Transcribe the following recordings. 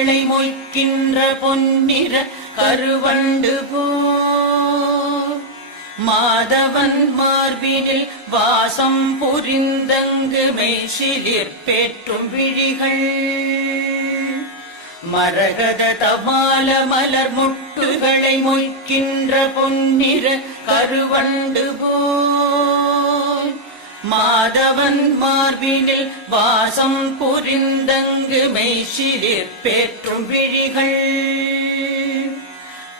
மரகத மொய்க்கின்ற பொன்னிற கருவண்டு போ. மாதவன் மார்பினில் வாசம் புரிந்தங்கு மெய்சிலிற் பேற்றும் விழிகள். மரகத தபால மலர் முட்டுகளை மொய்க்கின்ற பொன்னிற கருவண்டு போ. மாதவன் மார்பினில் வாசம் புரிந்தங்கு மெய்சிலிற் பேற்றும் விழிகள்.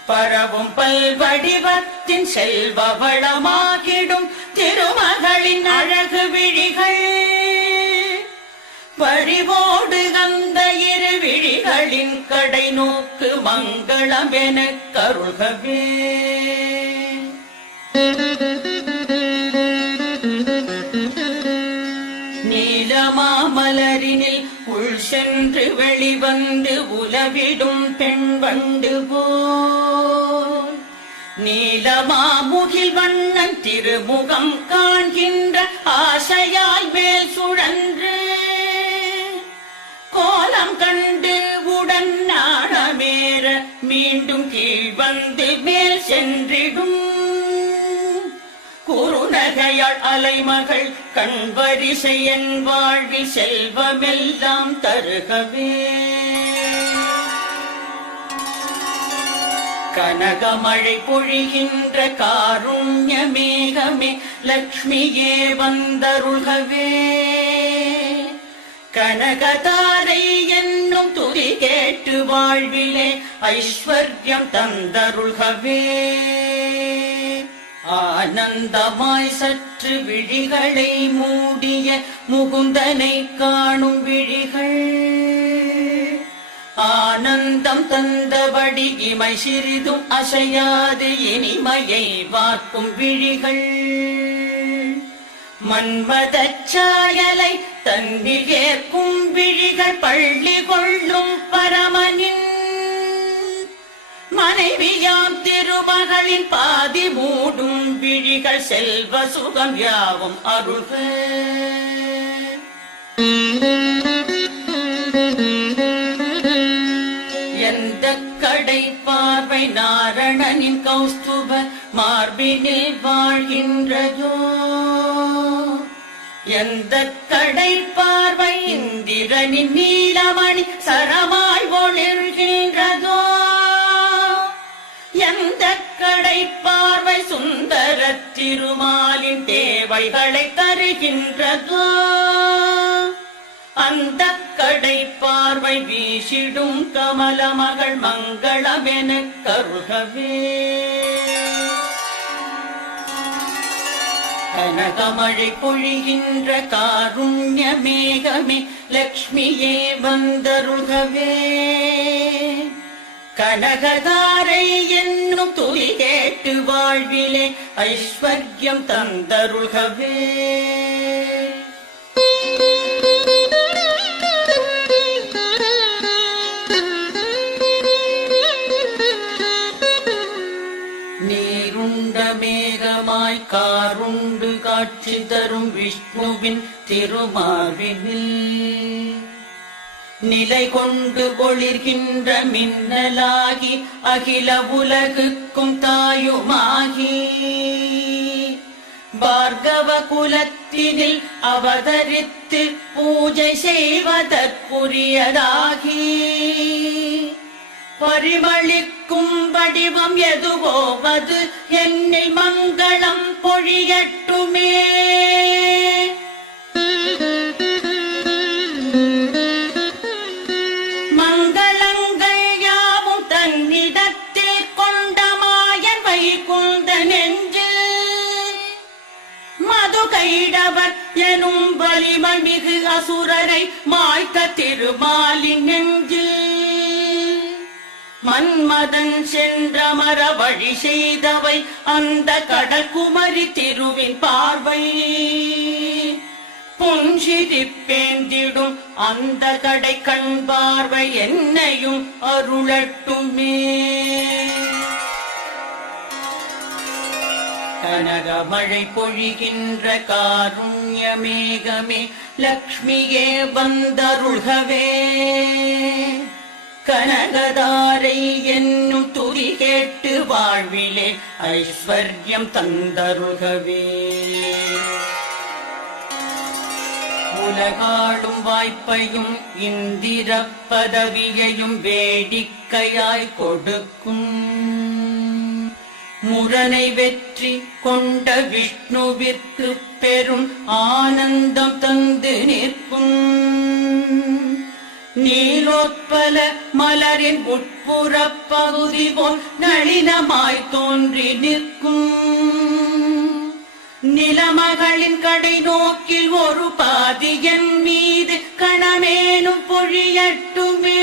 பரவும் பல்வடிவத்தின் செல்வ வளமாகிடும் திருமகளின் அழகு விழிகள். பறிவோடு அந்த இரு விழிகளின் கடை நோக்கு மங்களம் எனக் கருள்கவே. உள் வெளிவந்து உலவிடும் பெண் வண்டு போல். நீலமாமுகில் வண்ணன் திருமுகம் காண்கின்ற ஆசையால் மேல் சுழன்று. கோலம் கண்டு உடன் நாடமேற மீண்டும் கீழ் வந்து மேல் சென்றிடும். குறுநகையாள் அலைமகள் கண்வரிசை என் வாழ்வில் செல்வமெல்லாம் தருகவே. கனகமழை பொழிகின்ற காருண்ய மேகமே லக்ஷ்மியே வந்தருள்கவே. கனகதாரை என்னும் துதி கேட்டு வாழ்விலே ஐஸ்வர்யம் தந்தருள்கவே. ஆனந்தமாய் சற்று விழிகளை மூடிய முகுந்தனை காணும் விழிகள். ஆனந்தம் தந்தபடி இமை சிறிதும் அசையாது இனிமையை வார்க்கும் விழிகள். மன்மதச் சாயலை தன்னில் ஏற்கும் விழிகள் பள்ளி கொள்ளும் பரமனின் மனைவியாம் திருமகளின் பாதி மூடும் விழிகள் செல்வ சுகம் யாவும் அருள்க எந்த கடை பார்வை நாரணனின் கௌஸ்துப மார்பினில் வாழ்கின்றதோ? எந்த கடை பார்வை இந்திரனின் நீலமணி சரமாய் ஒளிர்கின்றதோ? கடை பார்வை சுந்தர திருமாலின் தேவைகளை தருகின்றதோ. அந்த கடை பார்வை வீசிடும் கமல மகள் மங்களமென கருகவே. கனகமழை பொழிகின்ற காருண்ய மேகமே லக்ஷ்மியே வந்தருகவே கனகதாரை என்னும் துதி கேட்டு வாழ்விலே ஐஸ்வர்யம் தந்தருள்கவே. நீருண்ட மேகமாய் காருண்டு காட்சி தரும் விஷ்ணுவின் திருமாவினில். நிலை கொண்டு ஒளிர்கின்ற மின்னலாகி அகில உலகுக்கும் தாயுமாகி. பார்கவ குலத்தினில் அவதரித்து பூஜை செய்வதற்குரியதாகி. பரிமளிக்கும் வடிவம் எதுவோ அது என்னில் மங்களம் பொழியட்டுமே. எனும் வலிமை மிகு அசுரரை மாய்த்த திருமாலின் நெஞ்சு மன்மதன் சென்றமர வழி செய்தவை அந்த கடற்குமரி திருவின் பார்வை. புன்சிரிப்பேந்திடும் அந்த கடை கண் பார்வை என்னையும் அருளட்டுமே. கனகமழை பொழிகின்ற காருண்ய மேகமே லக்ஷ்மியே வந்தருள்கவே. கனகதாரை என்னும் துதி கேட்டு வாழ்விலே ஐஸ்வர்யம் தந்தருள்கவே. உலகாளும் வாய்ப்பையும் இந்திர பதவியையும் வேடிக்கையாய் கொடுக்கும். முரனை வெற்றி கொண்ட விஷ்ணுவிற்கு பெரும் ஆனந்தம் தந்து நிற்கும். நீலோத்பல மலரின் உட்புற பகுதி போல் நளினமாய் தோன்றி நிற்கும். நிலமகளின் கடை நோக்கில் ஒரு பாதியன் மீது கணமேனும் பொழியட்டுமே.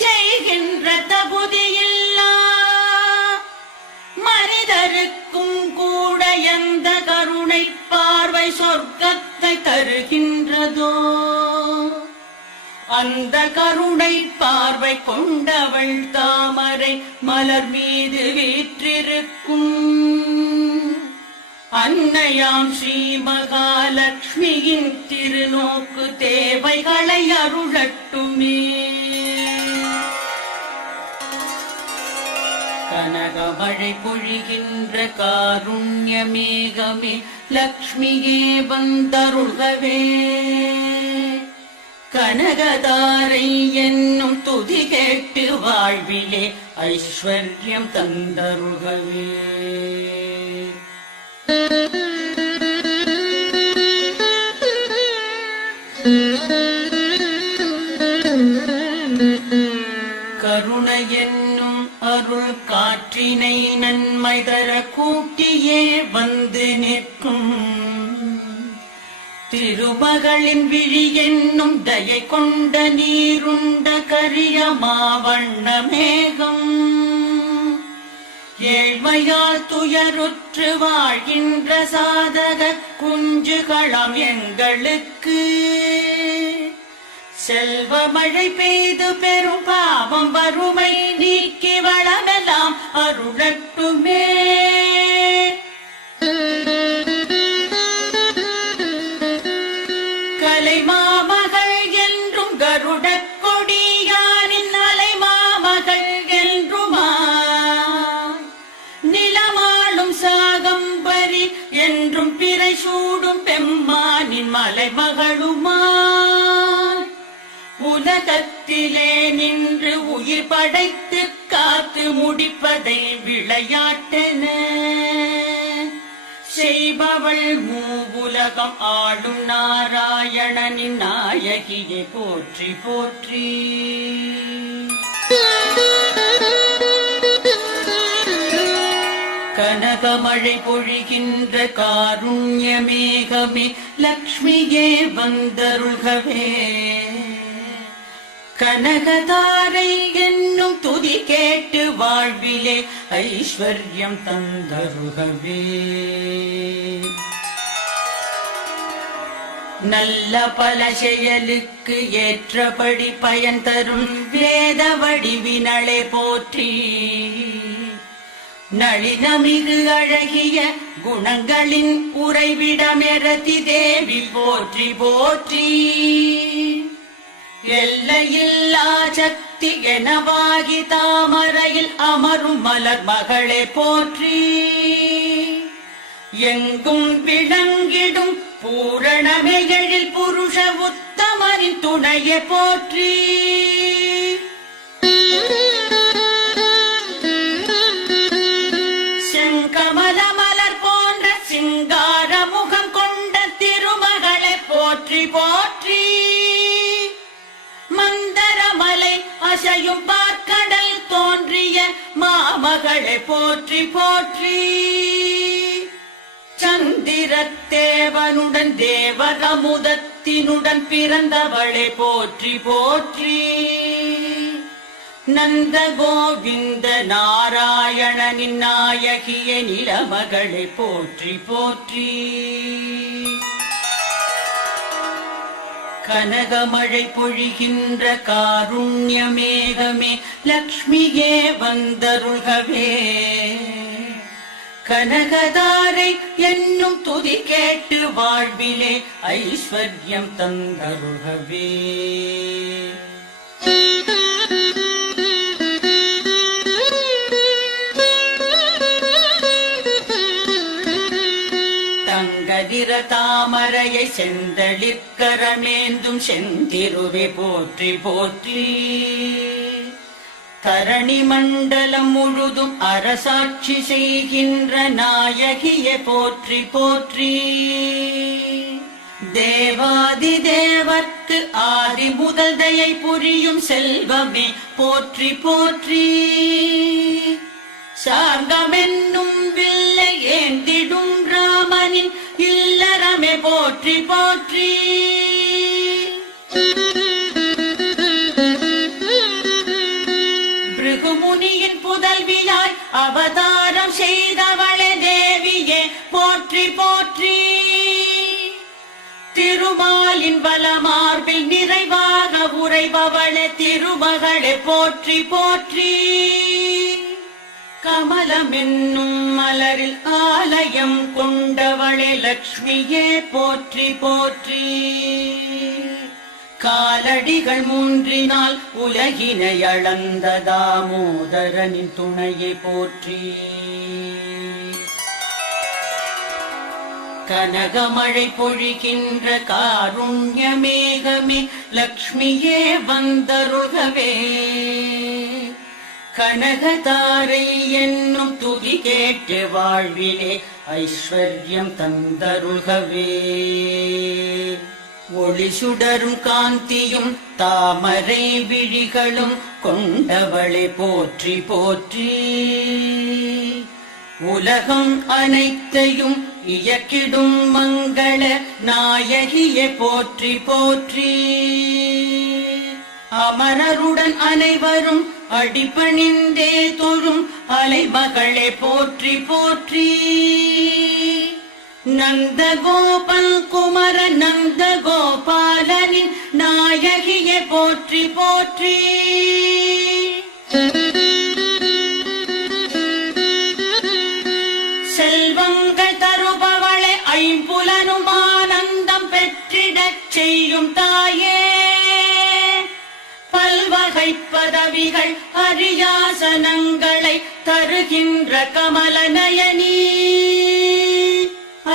செய்கின்ற தகுதியில்லா. மனிதருக்கும் கூட எந்த கருணை பார்வை சொர்க்கத்தை தருகின்றதோ? அந்த கருணை பார்வை கொண்டவள் தாமரை மலர் மீது வீற்றிருக்கும். அன்னையாம் ஸ்ரீ மகாலட்சுமியின் திருநோக்கு தேவைகளை அருளட்டுமே. கனகமழை பொழிகின்ற காருண்ய மேகமே லக்ஷ்மியே வந்தருள்கவே கனகதாரை என்னும் துதி கேட்டு வாழ்விலே ஐஸ்வர்யம் தந்தருகவே காற்றினை நன்மை தர கூட்டியே வந்து நிற்கும். திருமகளின் விழி என்னும் தயை கொண்ட நீருண்ட கரிய மாவண்ண மேகம். ஏழ்மையால் துயருற்று வாழ்கின்ற சாதக குஞ்சுகளம் எங்களுக்கு. செல்வ மழை பெய்து பெரும் பாவம் வறுமை நீக்கி வளமெல்லாம் அருளட்டுமே. படைத்து காத்து முடிப்பதை விளையாட்டென. செய்பவள் மூவுலகம் ஆளும் நாராயணனின் நாயகியை போற்றி போற்றி. கனகமழை பொழிகின்ற காருண்ய மேகமே லக்ஷ்மியே வந்தருள்கவே. கனகதாரை என் துதி கேட்டு வாழ்விலே ஐஸ்வர்யம் தந்தருகவே. நல்ல பல செயலுக்கு ஏற்றபடி பயன் தரும் வேத வடிவினளை போற்றி. நளினமிகு அழகிய குணங்களின் உறைவிடமெரதி தேவி போற்றி போற்றி. எல்லையில்லா சக்தி எனவாகி தாமரையில் அமரும் மலர் மகளே போற்றி. எங்கும் விளங்கிடும் பூரணமைகளில் புருஷ உத்தமரின் துணையை போற்றி. செங்கமல மலர் போன்ற சிங்கார முகம் கொண்ட திருமகளை போற்றி போ. மாமகளை போற்றி போற்றி. சந்திரத்தேவனுடன் தேவகமுதத்தினுடன் பிறந்தவளை போற்றி போற்றி. நந்த கோவிந்த நாராயணனின் நாயகிய நிலமகளை போற்றி போற்றி. கனகமழை பொழிகின்ற காருண்ய மேகமே லக்ஷ்மியே வந்தருள்கவே. கனகதாரை என்னும் துதி கேட்டு வாழ்விலே ஐஸ்வர்யம் தந்தருள்கவே. தாமரையை செந்தளிர்கரமேந்தும் செந்திருவை போற்றி போற்றி. தரணி மண்டலம் முழுதும் அரசாட்சி செய்கின்ற நாயகியை போற்றி போற்றி. தேவாதி தேவர்க்கு ஆதி முதல் தயை புரியும் செல்வமே போற்றி போற்றி. சார்கமென்னும் வில்லை ஏந்திடும் ராமனின் இல்லறமே போற்றி போற்றி. பிருகுமுனியின் புதல்வியாய் அவதாரம் செய்தவளே தேவியே போற்றி போற்றி. திருமாலின் வலமார்பில் நிறைவாக உரைபவளே திருமகளே போற்றி போற்றி. கமலமென்னும் மலரில் ஆலயம் கொண்டவளே லக்ஷ்மியே போற்றி போற்றி. காலடிகள் மூன்றினால் உலகினை அளந்த தாமோதரனின் துணையை போற்றி. கனகமழை பொழிகின்ற காருண்ய மேகமே லக்ஷ்மியே வந்தருகவே. கனகதாரை என்னும் துதி கேட்டு வாழ்விலே ஐஸ்வர்யம் தந்தருகவே ஒளி சுடரும் காந்தியும் தாமரை விழிகளும் கொண்டவளை போற்றி போற்றி. உலகம் அனைத்தையும் இயக்கிடும் மங்கள நாயகியை போற்றி போற்றி. அமரருடன் அனைவரும் அடிபணிந்தே தொழும் அலைமகளே போற்றி போற்றி. நந்த நந்தகோபல் குமர நந்த கோபாலனின் நாயகியை போற்றி போற்றி. செல்வங்கள் தருபவளை ஐம்புலனும் ஆனந்தம் பெற்றிடச் செய்யும் தாயே. பல்வகை பதவிகள் அரியாசனங்களை தருகின்ற கமல நயனி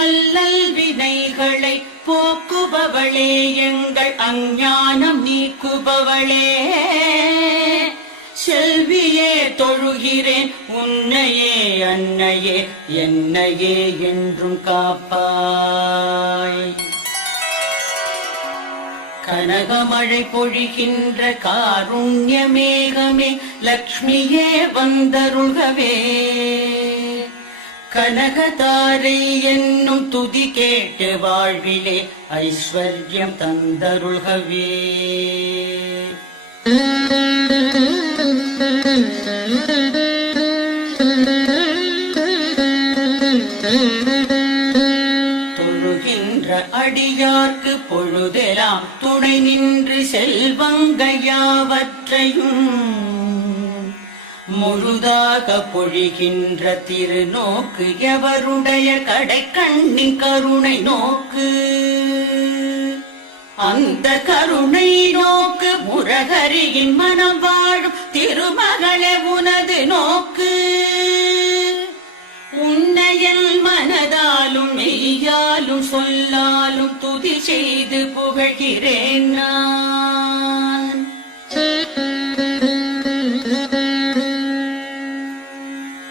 அல்லல் வினைகளை போக்குபவளே எங்கள் அஞ்ஞானம் நீக்குபவளே. செல்வியே தொழுகிறேன் உன்னையே அன்னையே என்னையே என்றும் காப்பாய். கனகமழை பொழிகின்ற காருண்ய மேகமே லக்ஷ்மியே வந்தருள்கவே. கனகதாரை என்னும் துதி கேட்டு வாழ்விலே ஐஸ்வர்யம் தந்தருள்கவே. அடியார்க்கு பொழுதெலாம் துணை நின்று செல்வங்கையாவற்றையும் முழுதாக பொழிகின்ற திருநோக்கு எவருடைய கடை கண்ணின் கருணை நோக்கு? அந்த கருணை நோக்கு முரகரியின் மனம் வாழும் திருமகளே உனது நோக்கு. மனதாலும் மெய்யாலும் சொல்லாலும் துதி செய்து புகழ்கிறேன் நான்.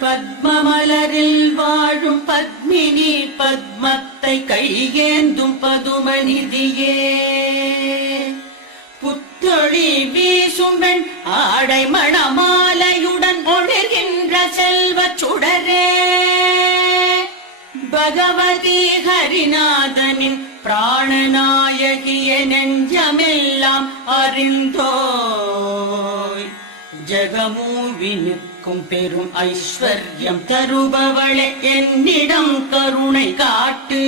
பத்மமலரில் வாழும் பத்மினி பத்மத்தை கையேந்தும் பதுமநிதியே. புத்தொழி வீசும் ஆடை மணமாலையுடன் ஒளிர்கின்ற செல்வச் சுடரே. பகவதி ஹரிநாதனின் பிராணநாயகிய நெஞ்சமெல்லாம் அறிந்தோய். ஜகமூவினுக்கும் பெரும் ஐஸ்வர்யம் தருபவளே என்னிடம் கருணை காட்டு.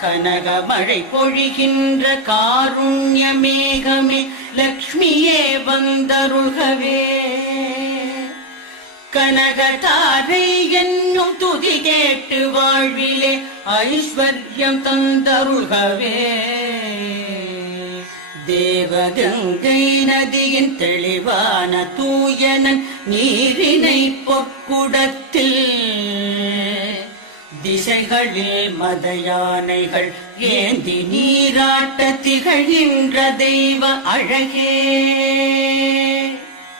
கனக மழை பொழிகின்ற காருண்ய மேகமே லக்ஷ்மியே வந்தருள்கவே. கனகதாரை என்னும் துதி கேட்டு வாழ்விலே ஐஸ்வர்யம் தந்தருள்கவே. தேவகங்கை நதியின் தெளிவான தூயனன் நீரினை பொற்குடத்தில். திசைகளில் மத யானைகள் ஏந்தி நீராட்ட திகழ்கின்ற தெய்வ அழகே.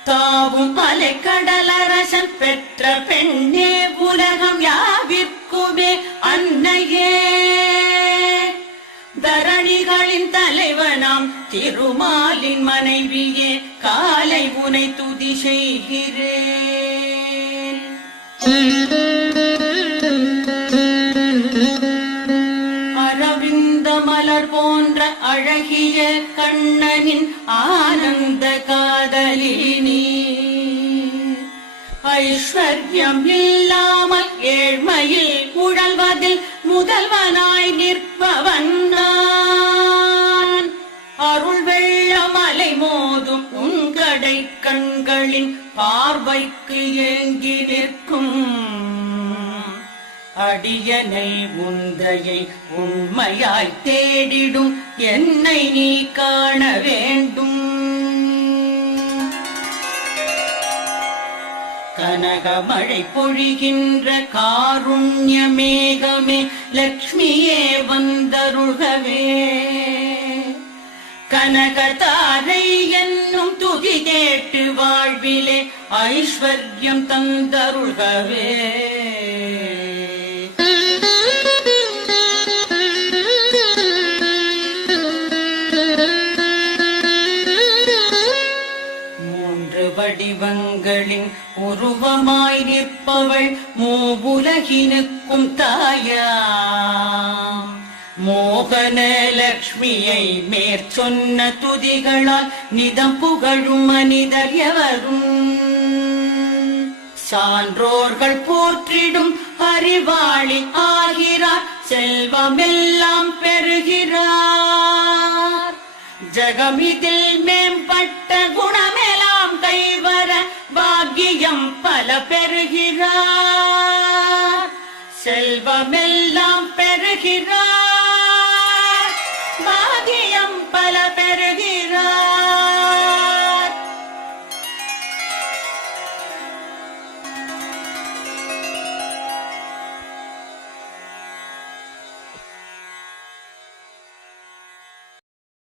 தாவும் அலைக்கடலரசன் பெற்ற பெண்ணே உலகம் யாவிற்குமே அன்னையே. தரணிகளின் தலைவனாம் திருமாலின் மனைவியே காலை உனை துதி செய்கிறேன். அழகிய கண்ணனின் ஆனந்த காதலினி ஐஸ்வர்யம் இல்லாமல் ஏழ்மையில் உழல்வதில் முதல்வனாய் நிற்பவன் நான். அருள் வெள்ளமலை மோதும் உங்கடை கண்களின் பார்வைக்கு ஏங்கி நிற்கும் அடியனை உந்தையை உண்மையாய் தேடிடும். என்னை நீ காண வேண்டும். கனகமழை பொழிகின்ற காருண்ய மேகமே லக்ஷ்மியே வந்தருகவே கனகதாரை என்னும் துதி கேட்டு வாழ்விலே ஐஸ்வர்யம் தந்தருகவே அவள் மூவுலகினுக்கும் தாயா. மோகன லக்ஷ்மியை மேற்சொன்ன துதிகளால் நிதம் புகழும் மனிதர் எவரும்? சான்றோர்கள் போற்றிடும் அறிவாளி ஆகிறார் செல்வமெல்லாம் பெறுகிறார். ஜகமிதில் மேம்பட்ட குணமெல்லாம் கைவர பாக்கியம் பல பெறுகிறார். செல்வமெல்லாம் பெறுகிறார். பாக்கியம் பல பெறுகிறார்.